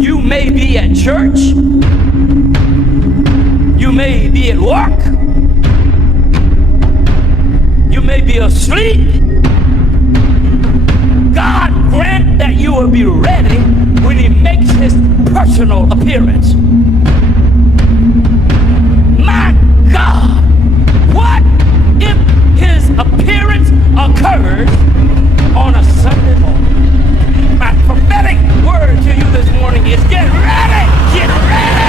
You may be at church. You may be at work. You may be asleep. God grant that you will be ready when he makes his personal appearance. My God, what if his appearance occurs on a Sunday morning? My prophetic word to you this morning is get ready! Get ready!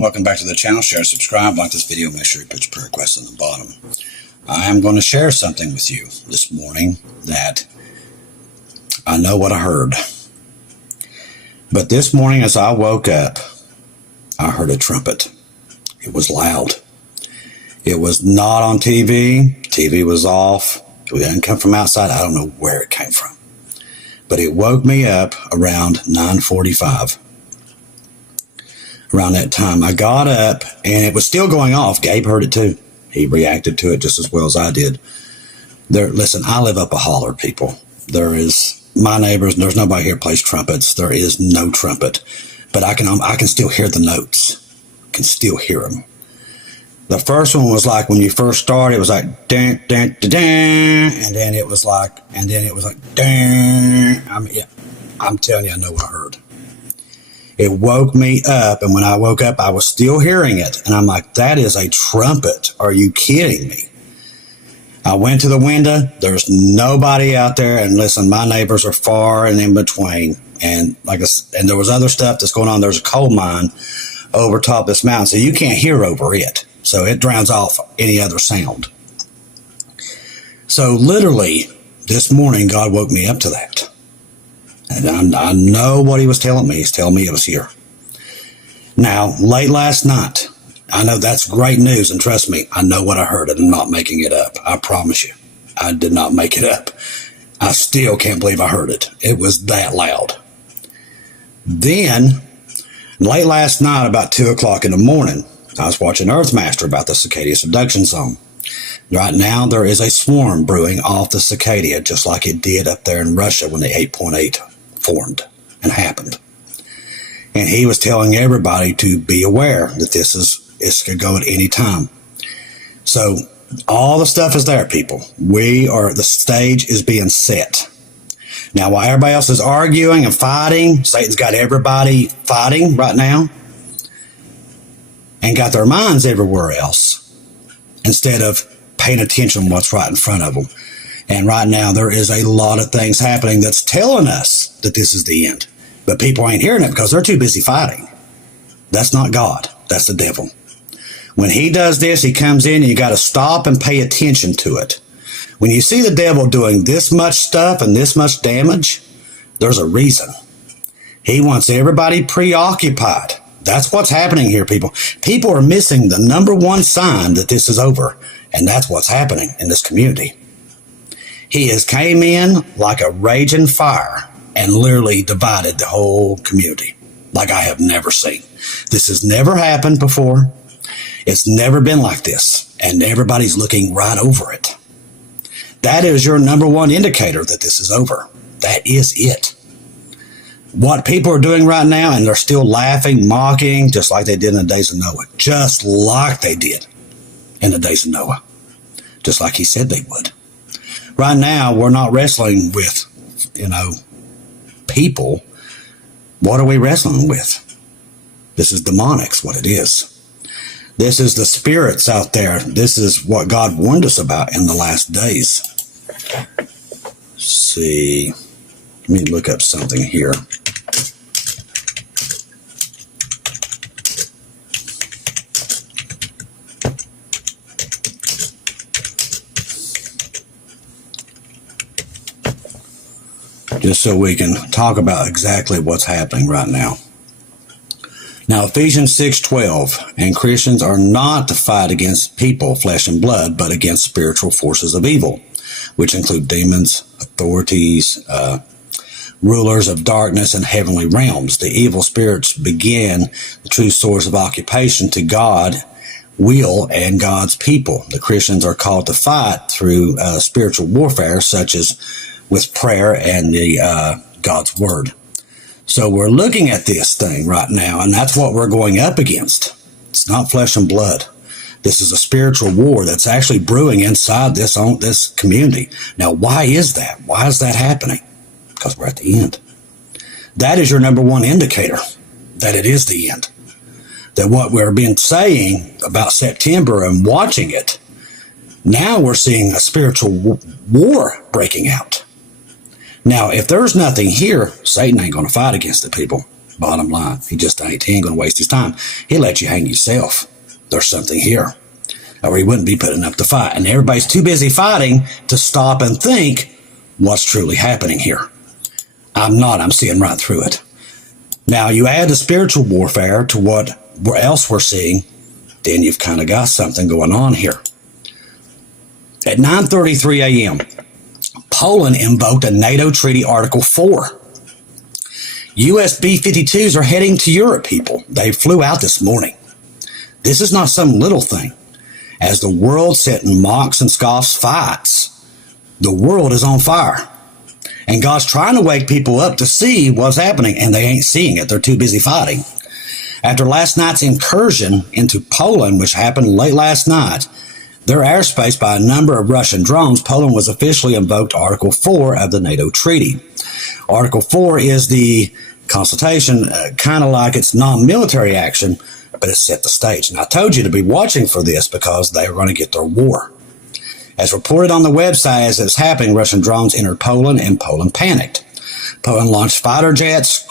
Welcome back to the channel. Share, subscribe, like this video. Make sure you put your prayer requests on the bottom. I am going to share something with you this morning that I know what I heard. But this morning as I woke up, I heard a trumpet. It was loud. It was not on TV. TV was off. It didn't come from outside. I don't know where it came from. But it woke me up around 9:45. Around that time, I got up and it was still going off. Gabe heard it too. He reacted to it just as well as I did. Listen, I live up a holler, people. There is my neighbors. There's nobody here plays trumpets. There is no trumpet, but I can still hear the notes. Can still hear them. The first one was like when you first started, it was like dun, dun, dun, dun, and then it was like dun. I'm telling you, I know what I heard. It woke me up, and when I woke up, I was still hearing it. And I'm like, that is a trumpet. Are you kidding me? I went to the window. There's nobody out there. And listen, my neighbors are far and in between. And and there was other stuff that's going on. There's a coal mine over top this mountain, so you can't hear over it. So it drowns off any other sound. So literally, this morning, God woke me up to that. And I know what he was telling me. He's telling me it was here. Now, late last night, I know that's great news, and trust me, I know what I heard, and I'm not making it up. I promise you, I did not make it up. I still can't believe I heard it. It was that loud. Then, late last night, about 2 o'clock in the morning, I was watching Earthmaster about the Cicadia subduction zone. Right now, there is a swarm brewing off the Cicadia, just like it did up there in Russia when the 8.8 formed and happened. And he was telling everybody to be aware that this could go at any time. So all the stuff is there, people. The stage is being set. Now, while everybody else is arguing and fighting, Satan's got everybody fighting right now and got their minds everywhere else instead of paying attention to what's right in front of them. And right now, there is a lot of things happening that's telling us that this is the end. But people ain't hearing it because they're too busy fighting. That's not God. That's the devil. When he does this, he comes in and you got to stop and pay attention to it. When you see the devil doing this much stuff and this much damage, there's a reason. He wants everybody preoccupied. That's what's happening here, people. People are missing the number one sign that this is over. And that's what's happening in this community. He has came in like a raging fire and literally divided the whole community like I have never seen. This has never happened before. It's never been like this. And everybody's looking right over it. That is your number one indicator that this is over. That is it. What people are doing right now, and they're still laughing, mocking, just like they did in the days of Noah. Just like they did in the days of Noah. Just like he said they would. Right now, we're not wrestling with, people. What are we wrestling with? This is demonics, what it is. This is the spirits out there. This is what God warned us about in the last days. Let's see. Let me look up something here. just so we can talk about exactly what's happening right now. Now, Ephesians 6:12, and Christians are not to fight against people, flesh and blood, but against spiritual forces of evil, which include demons, authorities, rulers of darkness, and heavenly realms. The evil spirits begin the true source of occupation to God, will, and God's people. The Christians are called to fight through spiritual warfare, such as with prayer and the God's word. So we're looking at this thing right now, and that's what we're going up against. It's not flesh and blood. This is a spiritual war that's actually brewing inside this community. Now, why is that? Why is that happening? Because we're at the end. That is your number one indicator that it is the end. That what we've been saying about September and watching it, now we're seeing a spiritual war breaking out. Now, if there's nothing here, Satan ain't going to fight against the people. Bottom line, he ain't going to waste his time. He'll let you hang yourself. There's something here, or he wouldn't be putting up the fight. And everybody's too busy fighting to stop and think what's truly happening here. I'm seeing right through it. Now, you add the spiritual warfare to what else we're seeing, then you've kind of got something going on here. At 9:33 a.m., Poland invoked a NATO Treaty Article 4. U.S. B-52s are heading to Europe, people. They flew out this morning. This is not some little thing. As the world sits and mocks and scoffs fights, the world is on fire. And God's trying to wake people up to see what's happening, and they ain't seeing it. They're too busy fighting. After last night's incursion into Poland, which happened late last night, their airspace by a number of Russian drones, Poland was officially invoked Article 4 of the NATO treaty. Article 4 is the consultation, kind of like it's non-military action, but it set the stage. And I told you to be watching for this because they were going to get their war. As reported on the website as it's happening, Russian drones entered Poland, and Poland panicked. Poland launched fighter jets,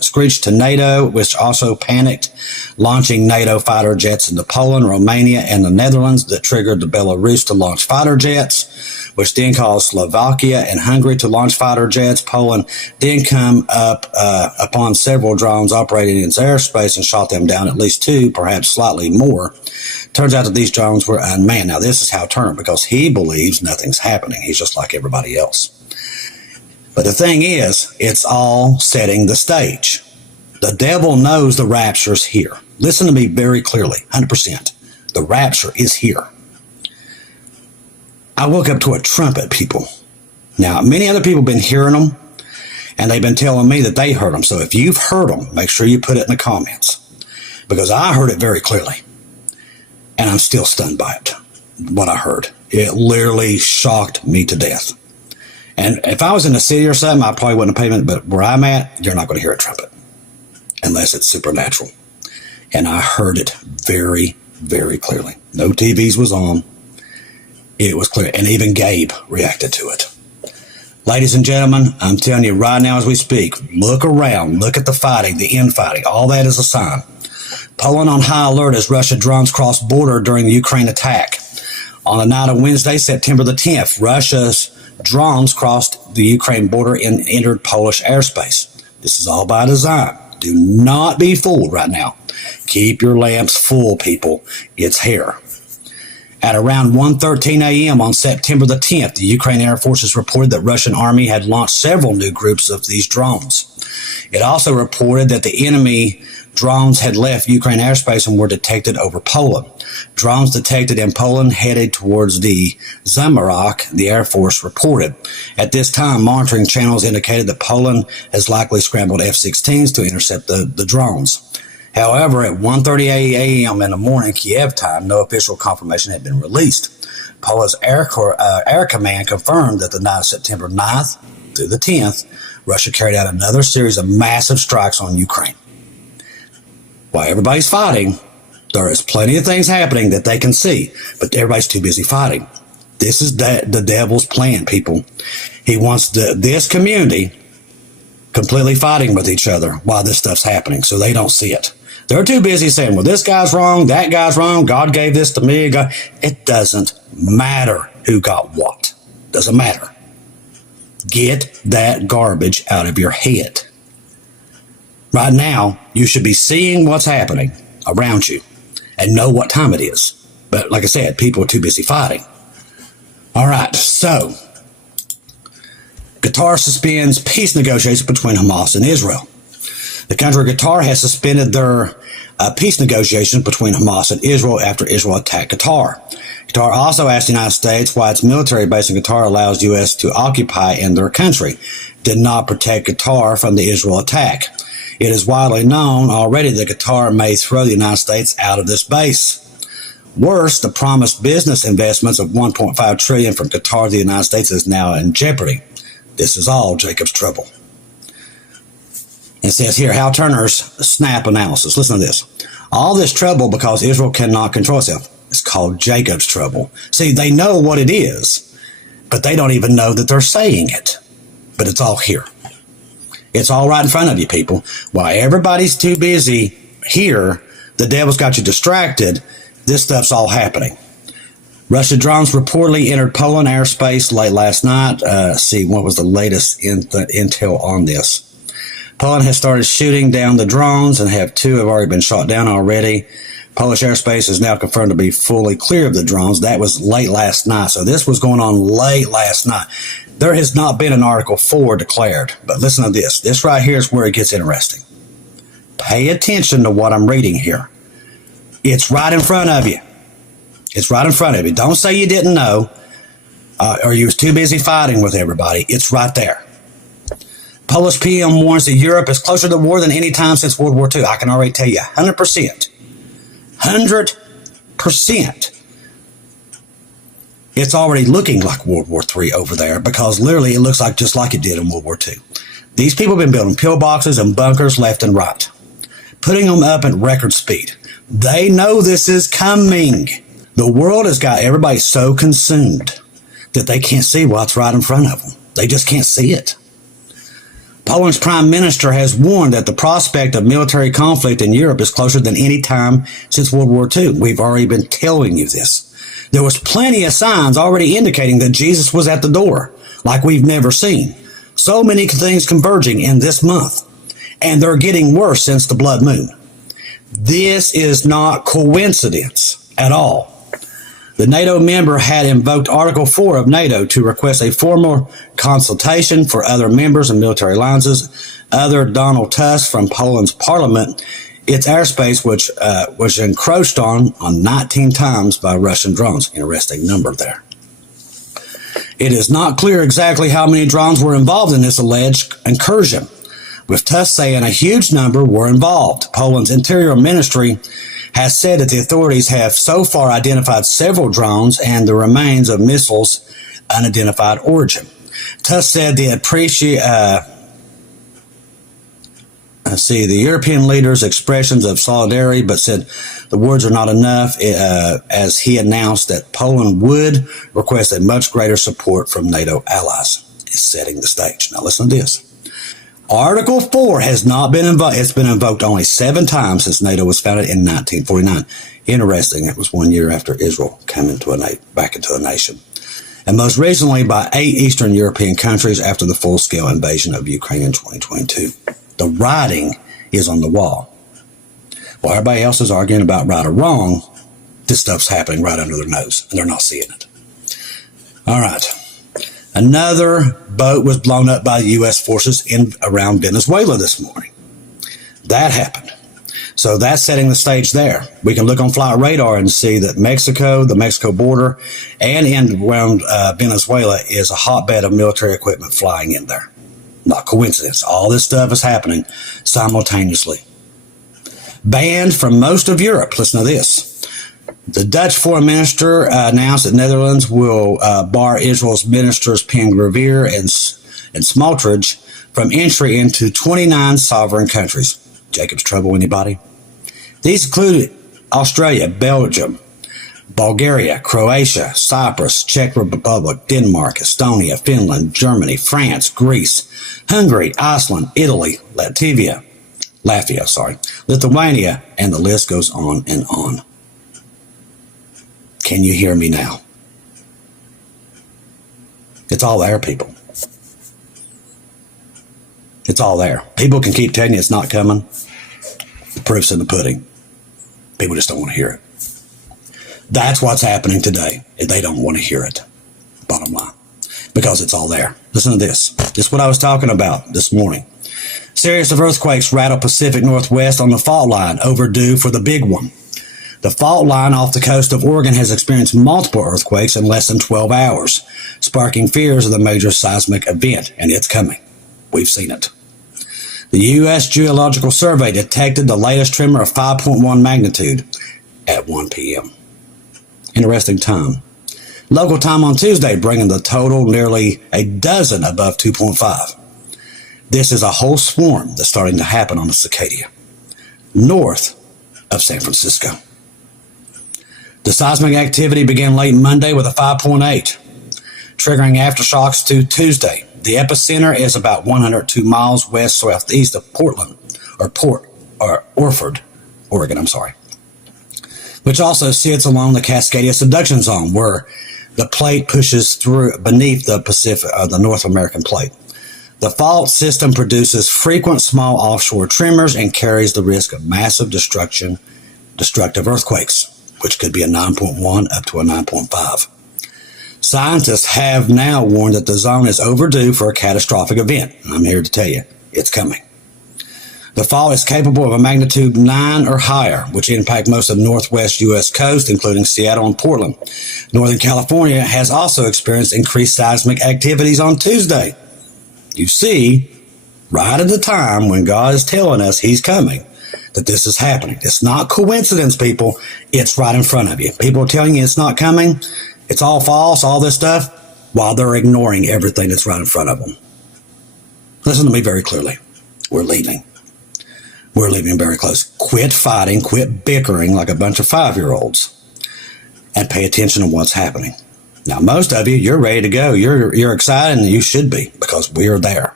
screeched to NATO, which also panicked, launching NATO fighter jets into Poland, Romania, and the Netherlands that triggered the Belarus to launch fighter jets, which then caused Slovakia and Hungary to launch fighter jets. Poland then come up upon several drones operating in its airspace and shot them down, at least two, perhaps slightly more. Turns out that these drones were unmanned. Now, this is how it turned, because he believes nothing's happening. He's just like everybody else. But the thing is, it's all setting the stage. The devil knows the rapture's here. Listen to me very clearly, 100%. The rapture is here. I woke up to a trumpet, people. Now, many other people have been hearing them, and they've been telling me that they heard them. So if you've heard them, make sure you put it in the comments, because I heard it very clearly, and I'm still stunned by it, what I heard. It literally shocked me to death. And if I was in a city or something, I probably wouldn't have paid it. But where I'm at, you're not going to hear a trumpet unless it's supernatural. And I heard it very, very clearly. No TVs was on. It was clear. And even Gabe reacted to it. Ladies and gentlemen, I'm telling you right now as we speak, look around. Look at the fighting, the infighting. All that is a sign. Poland on high alert as Russian drones crossed border during the Ukraine attack. On the night of Wednesday, September the 10th, Russia's drones crossed the Ukraine border and entered Polish airspace. This is all by design. Do not be fooled right now. Keep your lamps full, people. It's here. At around 1:13 a.m. on September the 10th, the Ukraine Air Forces reported that Russian Army had launched several new groups of these drones. It also reported that the enemy drones had left Ukraine airspace and were detected over Poland. Drones detected in Poland headed towards the Zamarok, the Air Force reported. At this time, monitoring channels indicated that Poland has likely scrambled F-16s to intercept the drones. However, at 1:30 a.m. in the morning Kiev time, no official confirmation had been released. Poland's Air Command confirmed that the night of September 9th through the 10th, Russia carried out another series of massive strikes on Ukraine. While everybody's fighting, there is plenty of things happening that they can see, but everybody's too busy fighting. This is the devil's plan, people. He wants this community completely fighting with each other while this stuff's happening, so they don't see it. They're too busy saying, well, this guy's wrong, that guy's wrong, God gave this to me. It doesn't matter who got what. Doesn't matter. Get that garbage out of your head. Right now, you should be seeing what's happening around you and know what time it is. But like I said, people are too busy fighting. All right, so Qatar suspends peace negotiations between Hamas and Israel. The country of Qatar has suspended their peace negotiations between Hamas and Israel after Israel attacked Qatar. Qatar also asked the United States why its military base in Qatar allows U.S. to occupy in their country, did not protect Qatar from the Israel attack. It is widely known already that Qatar may throw the United States out of this base. Worse, the promised business investments of $1.5 trillion from Qatar to the United States is now in jeopardy. This is all Jacob's trouble. It says here, Hal Turner's snap analysis. Listen to this. All this trouble because Israel cannot control itself. It's called Jacob's trouble. See, they know what it is, but they don't even know that they're saying it. But it's all here. It's all right in front of you, people. While everybody's too busy here, the devil's got you distracted. This stuff's all happening. Russian drones reportedly entered Poland airspace late last night. See, what was the latest intel on this? Poland has started shooting down the drones, and two have already been shot down already. Polish airspace is now confirmed to be fully clear of the drones. That was late last night, so this was going on late last night. There has not been an Article 4 declared, but listen to this. This right here is where it gets interesting. Pay attention to what I'm reading here. It's right in front of you. It's right in front of you. Don't say you didn't know or you was too busy fighting with everybody. It's right there. Polish PM warns that Europe is closer to war than any time since World War II. I can already tell you 100%. 100%. It's already looking like World War III over there because literally it looks like just like it did in World War II. These people have been building pillboxes and bunkers left and right, putting them up at record speed. They know this is coming. The world has got everybody so consumed that they can't see what's right in front of them. They just can't see it. Poland's prime minister has warned that the prospect of military conflict in Europe is closer than any time since World War II. We've already been telling you this. There was plenty of signs already indicating that Jesus was at the door, like we've never seen. So many things converging in this month, and they're getting worse since the blood moon. This is not coincidence at all. The NATO member had invoked Article 4 of NATO to request a formal consultation for other members and military alliances. Other Donald Tusk from Poland's parliament, its airspace, which was encroached on 19 times by Russian drones. Interesting number there. It is not clear exactly how many drones were involved in this alleged incursion, with Tusk saying a huge number were involved. Poland's Interior Ministry has said that the authorities have so far identified several drones and the remains of missiles unidentified origin. Tusk said they appreciate the European leaders' expressions of solidarity, but said the words are not enough, as he announced that Poland would request a much greater support from NATO allies. It's setting the stage. Now listen to this. Article 4 has not been invoked. It's been invoked only 7 times since NATO was founded in 1949. Interesting, it was 1 year after Israel came back into a nation. And most recently by 8 Eastern European countries after the full-scale invasion of Ukraine in 2022. The writing is on the wall. While everybody else is arguing about right or wrong, this stuff's happening right under their nose, and they're not seeing it. All right. Another boat was blown up by the U.S. forces around Venezuela this morning. That happened. So that's setting the stage there. We can look on flight radar and see that Mexico, the Mexico border, and around Venezuela is a hotbed of military equipment flying in there. Not coincidence. All this stuff is happening simultaneously. Banned from most of Europe. Listen to this. The Dutch foreign minister announced that Netherlands will bar Israel's ministers Pen-Gvir and Smotrich from entry into 29 sovereign countries. Jacob's trouble, anybody? These include Australia, Belgium, Bulgaria, Croatia, Cyprus, Czech Republic, Denmark, Estonia, Finland, Germany, France, Greece, Hungary, Iceland, Italy, Latvia, Lithuania, and the list goes on and on. Can you hear me now? It's all there, people. It's It's all there. People can keep telling you it's not coming. The proof's in the pudding. People just don't want to hear it. That's what's happening today. They don't want to hear it. Bottom line. Because it's all there. Listen to this. This is what I was talking about this morning. Series of earthquakes rattle Pacific Northwest on the fault line, overdue for the big one. The fault line off the coast of Oregon has experienced multiple earthquakes in less than 12 hours, sparking fears of the major seismic event, and it's coming. We've seen it. The U.S. Geological Survey detected the latest tremor of 5.1 magnitude at 1 p.m. Interesting time. Local time on Tuesday, bringing the total nearly a dozen above 2.5. This is a whole swarm that's starting to happen on the Cicadia, north of San Francisco. The seismic activity began late Monday with a 5.8, triggering aftershocks to Tuesday. The epicenter is about 102 miles west-southeast of Orford, Oregon, which also sits along the Cascadia subduction zone, where the plate pushes through beneath the North American plate. The fault system produces frequent small offshore tremors and carries the risk of massive destructive earthquakes, which could be a 9.1 up to a 9.5. Scientists have now warned that the zone is overdue for a catastrophic event. I'm here to tell you, it's coming. The fault is capable of a magnitude 9 or higher, which impact most of northwest U.S. coast, including Seattle and Portland. Northern California has also experienced increased seismic activities on Tuesday. You see, right at the time when God is telling us he's coming, that this is happening. It's not coincidence, people. It's right in front of you. People are telling you it's not coming. It's all false, all this stuff, while they're ignoring everything that's right in front of them. Listen to me very clearly. We're leaving. We're leaving very close. Quit fighting, quit bickering like a bunch of 5-year-olds, and pay attention to what's happening. Now, most of you, you're ready to go. You're excited, and you should be, because we are there.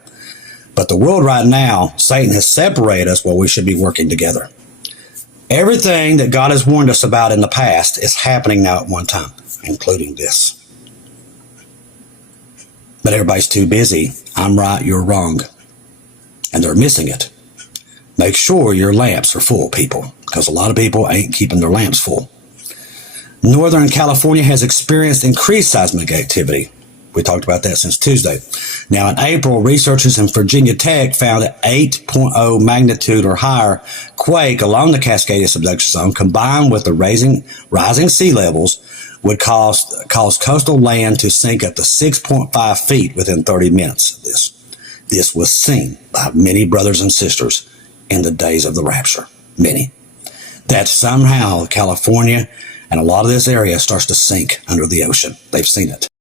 But the world right now, Satan has separated us while we should be working together. Everything that God has warned us about in the past is happening now at one time, including this. But everybody's too busy. I'm right, you're wrong. And they're missing it. Make sure your lamps are full, people, because a lot of people ain't keeping their lamps full. Northern California has experienced increased seismic activity. We talked about that since Tuesday. Now, in April, researchers in Virginia Tech found an 8.0 magnitude or higher quake along the Cascadia subduction zone, combined with the rising sea levels, would cause coastal land to sink up to 6.5 feet within 30 minutes of this. This was seen by many brothers and sisters in the days of the rapture. Many. That somehow California and a lot of this area starts to sink under the ocean. They've seen it.